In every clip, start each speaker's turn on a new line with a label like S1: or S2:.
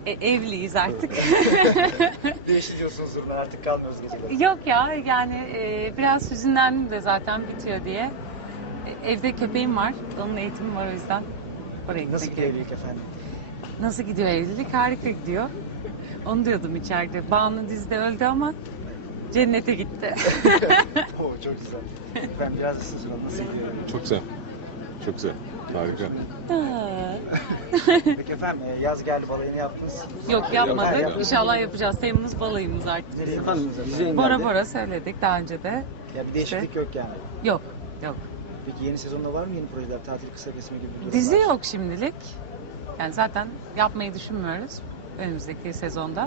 S1: Evliyiz artık.
S2: Değiştiriyorsunuzdur, ben artık kalmıyoruz geceleri.
S1: Yok ya yani biraz hüzünlendim de zaten bitiyor diye. Evde köpeğim var. Onun eğitimi var o yüzden. Oraya
S2: Nasıl
S1: gitmek
S2: gidiyor
S1: gerekiyor.
S2: evlilik efendim?
S1: Nasıl gidiyor evlilik? Harika gidiyor. Onu diyordum içeride. Banu dizide öldü ama cennete gitti.
S2: Oo, çok güzel. Ben biraz da siz sorun, nasıl gidiyor evlilik?
S3: Çok güzel. Çok güzel. Harika.
S2: Peki efendim, yaz geldi, balayını yaptınız.
S1: Yok yapmadık.
S2: Yok.
S1: İnşallah yapacağız. Temmuz balayımız artık.
S2: Nereye gidiyorsunuz efendim?
S1: Bora Bora söyledik daha önce de.
S2: Ya bir değişiklik yok yani.
S1: Yok. Yok.
S2: Peki yeni sezonda var mı yeni projeler, tatil kısa kesme gibi bir durum
S1: Dizi
S2: var?
S1: yok şimdilik. Yani zaten yapmayı düşünmüyoruz önümüzdeki sezonda.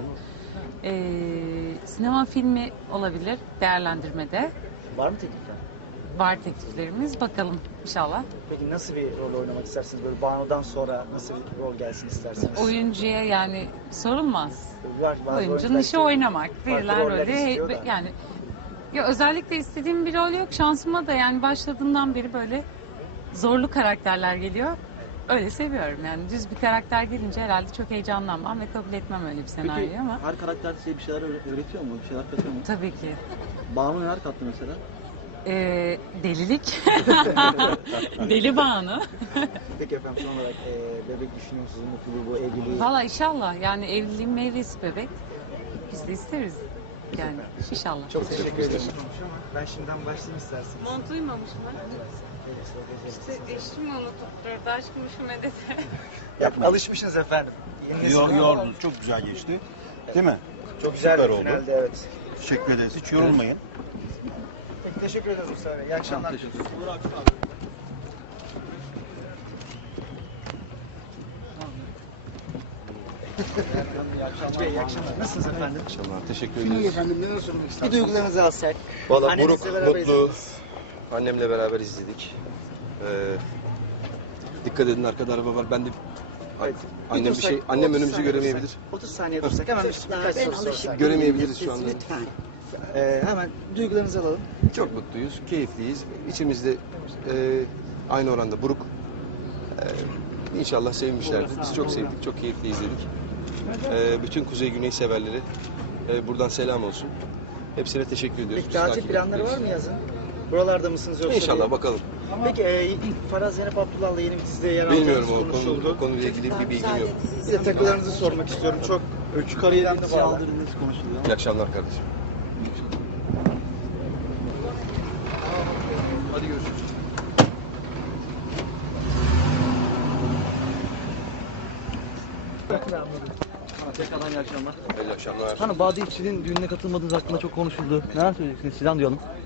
S1: Sinema filmi olabilir değerlendirmede.
S2: Var mı teklifler?
S1: Var tekliflerimiz. Bakalım inşallah.
S2: Peki nasıl bir rol oynamak istersiniz? Böyle Banu'dan sonra nasıl bir rol gelsin istersiniz?
S1: Oyuncuya yani sorulmaz.
S2: Bazı
S1: Oyuncunun
S2: oyuncular
S1: işi
S2: işte
S1: oynamak.
S2: farklı
S1: Verilen
S2: roller istiyor
S1: rolde
S2: da.
S1: yani ya özellikle istediğim bir rol yok. Şansıma da yani başladığımdan beri böyle zorlu karakterler geliyor. Öyle seviyorum yani. Düz bir karakter gelince herhalde çok heyecanlanmam ve kabul etmem öyle bir senaryoyu ama
S4: Her karakter size bir şeyler öğretiyor mu? Bir şeyler katıyor mu?
S1: tabii ki.
S4: Banu neler kattı mesela?
S1: Delilik. Deli Banu.
S2: Peki efendim, son olarak bebek düşünüyor musunuz? Mutluluğu, bu evliliği?
S1: Valla inşallah yani evliliğin meyvesi bebek. Biz de isteriz. Yani inşallah.
S2: Çok teşekkür ederim. Ben şimdiden başlayayım isterseniz.
S1: Mont duymamış mı? İşte eşim onu tutturdu. Aşkım şu medete.
S2: Alışmışsınız efendim. Yeni nesil-
S5: Yordunuz. Çok güzel geçti. Değil mi?
S2: Çok güzel
S5: Süper
S2: bir
S5: oldu.
S2: finaldi, evet.
S5: Teşekkür ederiz. Hiç yorulmayın.
S2: Peki teşekkür ederiz Mustafa Bey. İyi akşamlar. İyi akşamlar. Nasılsınız efendim?
S3: İnşallah. Teşekkür ederiz.
S2: Bir duygularınızı alsak.
S6: Valla
S2: Annenizle
S6: buruk,
S2: beraber
S6: mutlu.
S2: izlediniz.
S6: Annemle beraber izledik. Dikkat edin, arkada araba var. Ben de
S2: Evet.
S6: annem
S2: dursak,
S6: bir şey, annem
S2: 30
S6: önümüzü
S2: saniye
S6: göremeyebilir.
S2: dursak, 30 saniye dursak hemen birkaç soru sorsak.
S6: Göremeyebiliriz şu anda.
S2: Hemen duygularınızı alalım.
S6: Çok mutluyuz, keyifliyiz. İçimizde aynı oranda buruk. İnşallah sevmişlerdir. Biz çok sevdik, çok keyifli izledik. Bütün Kuzey Güney severleri buradan selam olsun. Hepsine teşekkür ediyoruz.
S2: Peki
S6: Bizi
S2: tatil
S6: takip
S2: planları
S6: ettiğiniz
S2: var mı
S6: için.
S2: yazın? Buralarda mısınız yoksa?
S6: İnşallah bakalım.
S2: Peki Faraz Zeynep Abdullah'la yeni bir dizide yer aldığınız
S6: Bilmiyorum
S2: konuşuldu.
S6: o konuyla ilgili bir bilgim yok.
S2: Bir de takılarınızı sormak istiyorum. Çok kariyerinde
S4: Kariyerinde
S2: bağlı.
S4: aldığınız konuşuluyor.
S6: İyi akşamlar kardeşim.
S4: Hadi görüşürüz. Tekrardan iyi akşamlar.
S6: İyi akşamlar.
S4: Hani Bade İpçi'nin düğününe katılmadığınız hakkında çok konuşuldu. Neler söyleyeceksiniz? Sizden duyalım.